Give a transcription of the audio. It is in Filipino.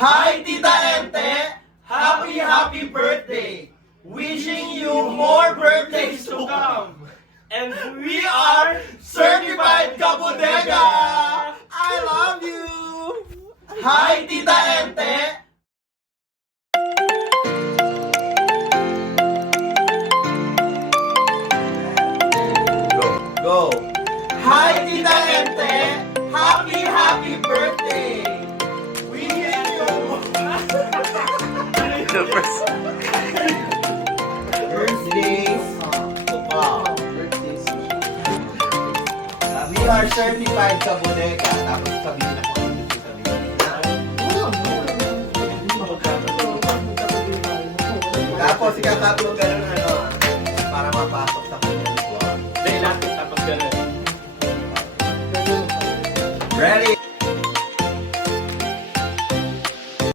Hi, Tita Ente! Happy birthday! Wishing you more birthdays to come! And we are Certified Kabodega! I love you! Hi, Tita Ente! Go! Hi, Tita Ente! Happy birthday! Wishing you The first. birthdays. Wow. We are certified Kabodega. Tapos sabihin ako kung hindi sabihin. Tapos ikakaplo ka